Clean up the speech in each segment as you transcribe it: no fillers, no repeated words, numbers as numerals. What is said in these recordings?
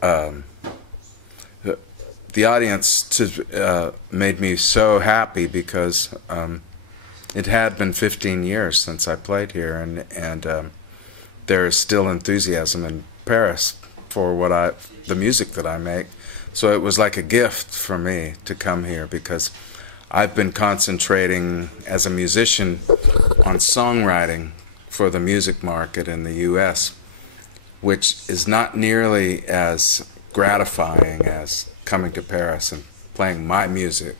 the audience made me so happy because it had been 15 years since I played here, and there is still enthusiasm in Paris for the music that I make. So it was like a gift for me to come here, because I've been concentrating as a musician on songwriting for the music market in the U.S., which is not nearly as gratifying as coming to Paris and playing my music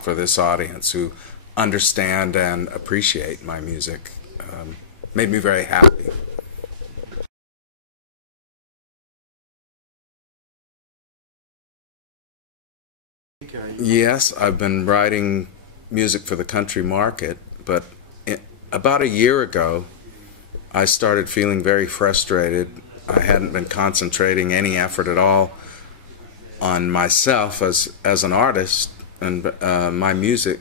for this audience who understand and appreciate my music. Made me very happy. Yes, I've been writing music for the country market, but about a year ago I started feeling very frustrated. I hadn't been concentrating any effort at all on myself as an artist and my music,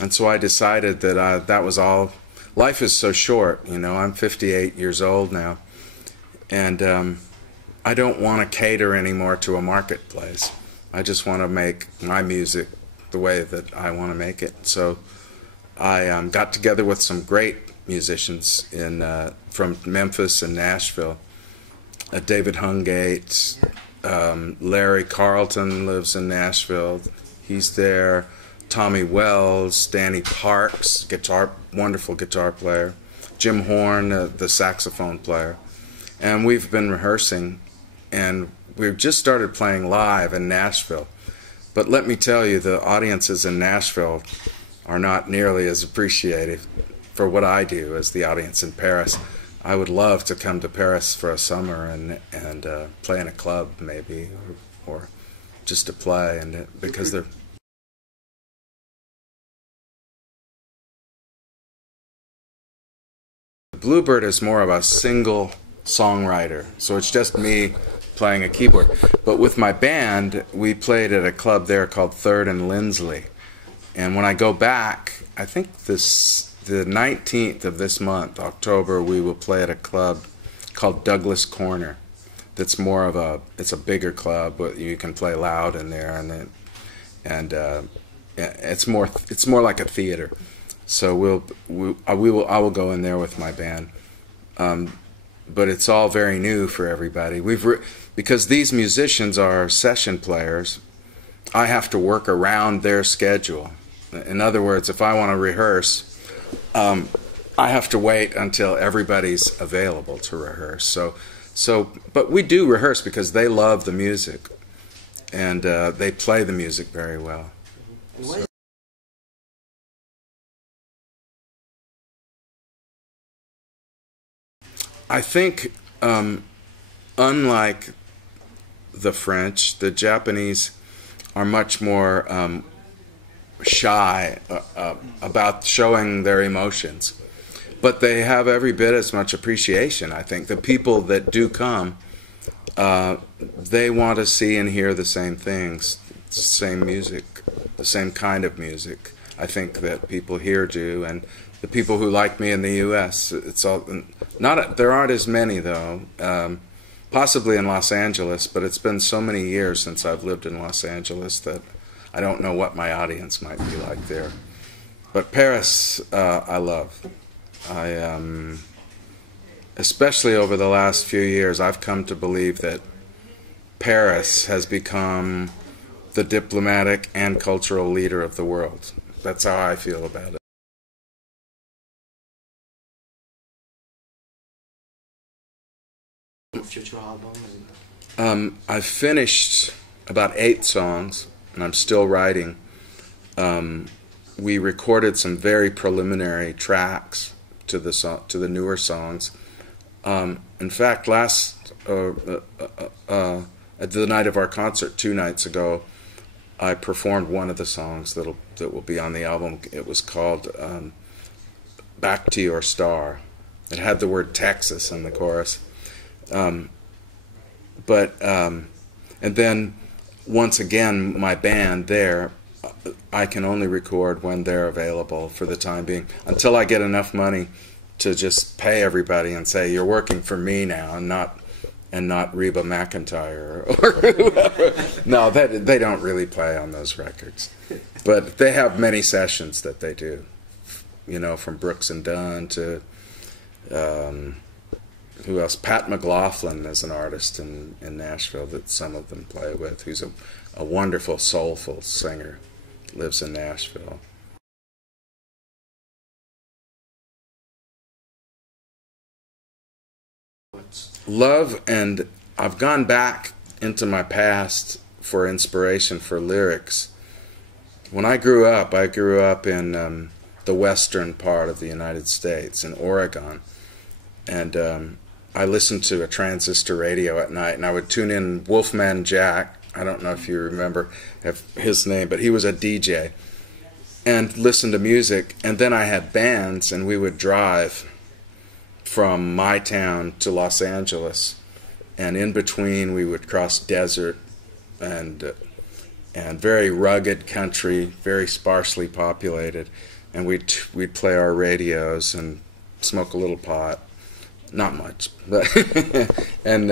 and so I decided that that was all. Life is so short, you know. I'm 58 years old now, and I don't want to cater anymore to a marketplace. I just want to make my music the way that I want to make it. So I got together with some great musicians from Memphis and Nashville. David Hungate, Larry Carlton lives in Nashville. He's there. Tommy Wells, Danny Parks, wonderful guitar player. Jim Horn, the saxophone player. And we've been rehearsing, and we've just started playing live in Nashville. But let me tell you, the audiences in Nashville are not nearly as appreciative for what I do as the audience in Paris. I would love to come to Paris for a summer and play in a club maybe, or just to play, and because they're... Bluebird is more of a single songwriter, so it's just me playing a keyboard. But with my band, we played at a club there called Third and Lindsley. And when I go back, I think the 19th of this month, October, we will play at a club called Douglas Corner. That's more of it's a bigger club, but you can play loud in there, and it's more like a theater. So I will go in there with my band. But it's all very new for everybody. Because these musicians are session players, I have to work around their schedule. In other words, if I want to rehearse, I have to wait until everybody's available to rehearse. But we do rehearse because they love the music, and they play the music very well. So. I think, unlike the French, the Japanese are much more shy about showing their emotions. But they have every bit as much appreciation, I think. The people that do come, they want to see and hear the same things, the same music, the same kind of music, I think, that people here do. And the people who like me in the U.S., it's all there aren't as many, though, possibly in Los Angeles, but it's been so many years since I've lived in Los Angeles that I don't know what my audience might be like there. But Paris, I love. Especially over the last few years, I've come to believe that Paris has become the diplomatic and cultural leader of the world. That's how I feel about it. Future album? I've finished about 8 songs, and I'm still writing. We recorded some very preliminary tracks to the newer songs. In fact, at the night of our concert 2 nights ago, I performed one of the songs that will be on the album. It was called "Back to Your Star." It had the word Texas in the chorus. And then once again, my band there, I can only record when they're available for the time being, until I get enough money to just pay everybody and say, you're working for me now, and not and not Reba McEntire or whoever. No, they don't really play on those records. But they have many sessions that they do, you know, from Brooks and Dunn to who else? Pat McLaughlin is an artist in Nashville that some of them play with, who's a wonderful, soulful singer, lives in Nashville. Love, and I've gone back into my past for inspiration for lyrics. When I grew up in the western part of the United States, in Oregon, and I listened to a transistor radio at night, and I would tune in Wolfman Jack. I don't know if you remember his name, but he was a DJ, and listen to music. And then I had bands, and we would drive from my town to Los Angeles, and in between we would cross desert and very rugged country, very sparsely populated, and we'd play our radios and smoke a little pot, not much, but and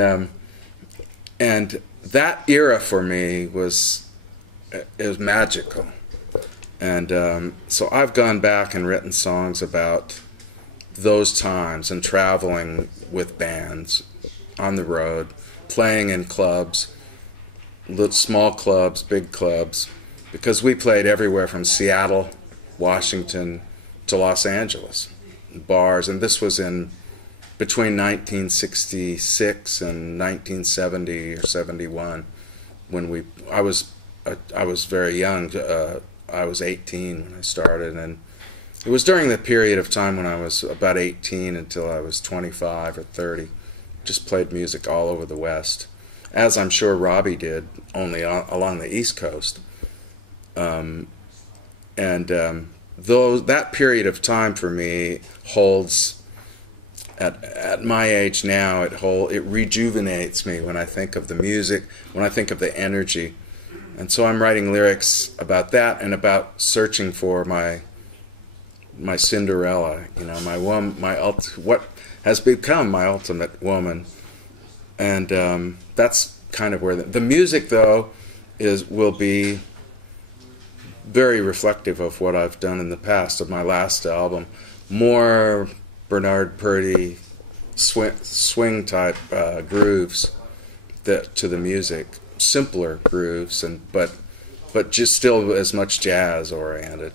that era for me it was magical, and so I've gone back and written songs about those times and traveling with bands on the road, playing in clubs, little small clubs, big clubs, because we played everywhere from Seattle, Washington to Los Angeles, bars, and this was in between 1966 and 1970 or 71 when I was very young. I was 18 when I started, and it was during the period of time when I was about 18 until I was 25 or 30. Just played music all over the West, as I'm sure Robbie did, only along the East Coast. That period of time for me holds, at my age now, it rejuvenates me when I think of the music, when I think of the energy. And so I'm writing lyrics about that and about searching for my Cinderella, you know, what has become my ultimate woman, and that's kind of where the music, though, will be very reflective of what I've done in the past, of my last album, more Bernard Purdie swing type grooves to the music, simpler grooves, but just still as much jazz oriented.